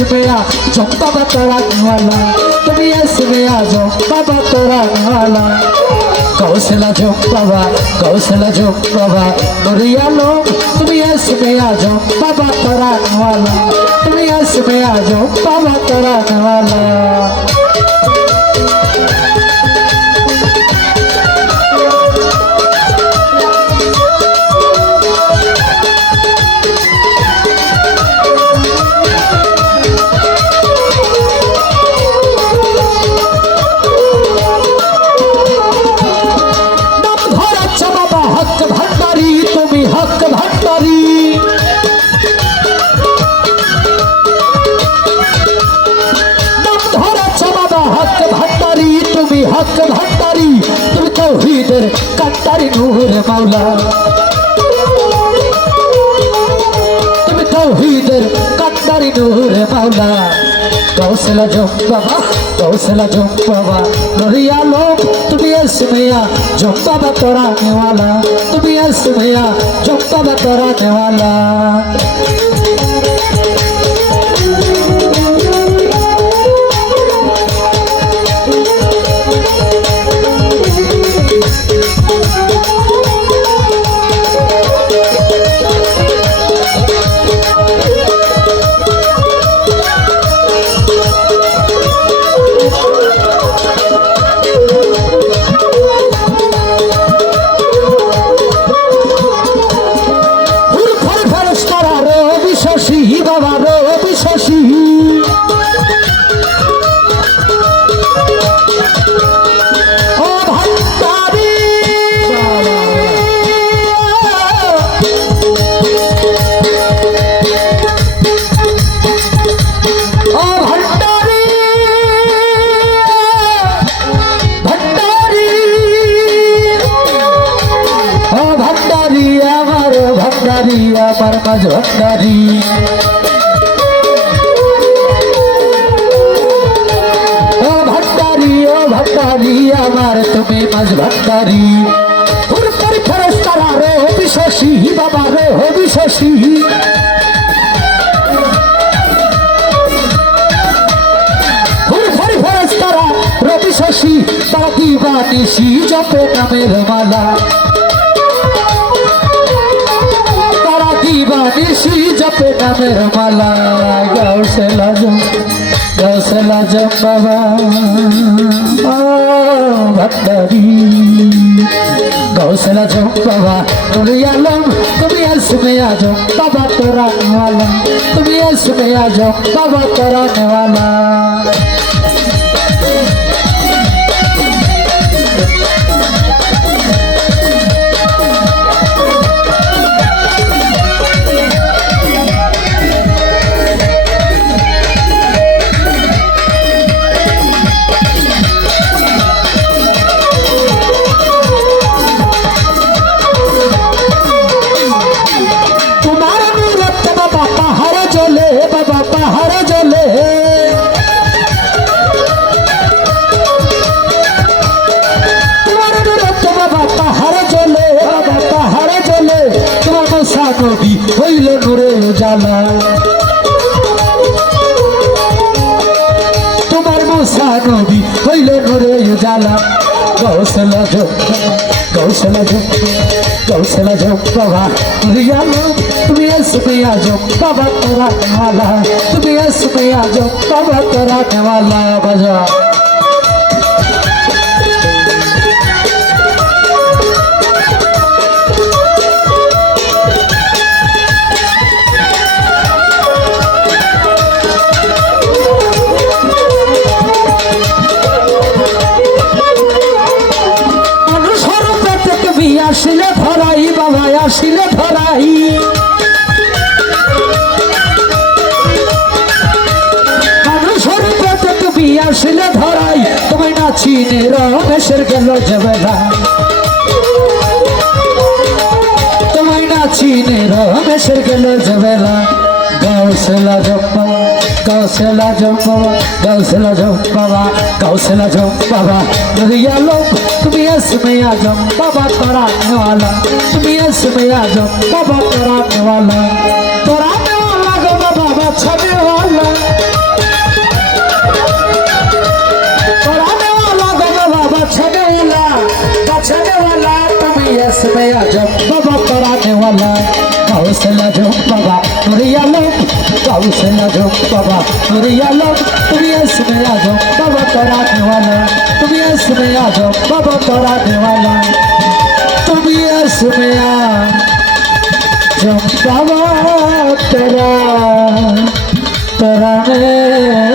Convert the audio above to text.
इसमें आ जो बाबा तराने वाला तुम्हें इसमें आ जो बाबा तराने वाला कौशला जो बाबा नूरिया लोग तुम्हें इसमें आ जो बाबा तराने वाला तुम्हें इसमें आ जो बाबा तराने वाला हक भंडारी तुम तौहीदर कट्टारी नूर मौला तुम तौहीदर कट्टारी नूर मौला कौशला जो बाबा नूरिया लोग तुम इसमें आ जो बाबा तराने वाला तुम इसमें आ जो बाबा तराने वाला मज भंडारी ओ भंडारी আমার তুমি मज भंडारी হুরকারি ফেরেশতারা রে বিশ্বসী বাবা রে বিশ্বসী হুরকারি ফেরেশতারা রে বিশ্বসী তারা দিবানিশি জপে নামের মালা दीवानिशी जपे नामेर माला गौसला जो बाबा भंडारी गौसला जो बाबा नूरिया लोग तुम्हें इसमें आ जाओ बाबा तराने वाला तुम्हें इसमें आ जाओ बाबा तराने वाला নবী হইল নূরে উজালা তোমার মুসা নবী হইল নূরে উজালা গৌসলা जो बाबा नूरिया लोग তুমি इसमें आ जाओ बाबा तराने वाला तुम इसमें आ जाओ बाबा तराने वाला बजा আসিলে ধরাই বাবা আসিলে ধরাই মানুষের পেটে তুমি আসিলে ধরাই তোমায় না চিনে রমেশের গেল জবেলা তোমায় না চিনে রমেশের গেল জবেলা गौसला जो बाबा नूरिया लोग तुम्हें इसमें आ जाओ बाबा तराने वाला तुम्हें इसमें आ जाओ बाबा तराने वाला गो बाबा छाने वाला কৌশল আজম বাবা নুরি আলম কৌশল আজম বাবা নুরি আলম তুমি इसमें आजम बाबा कराने वाला তুমি इसमें आजम बाबा कराने वाला তুমি इसमें आजम बाबा तेरा कराने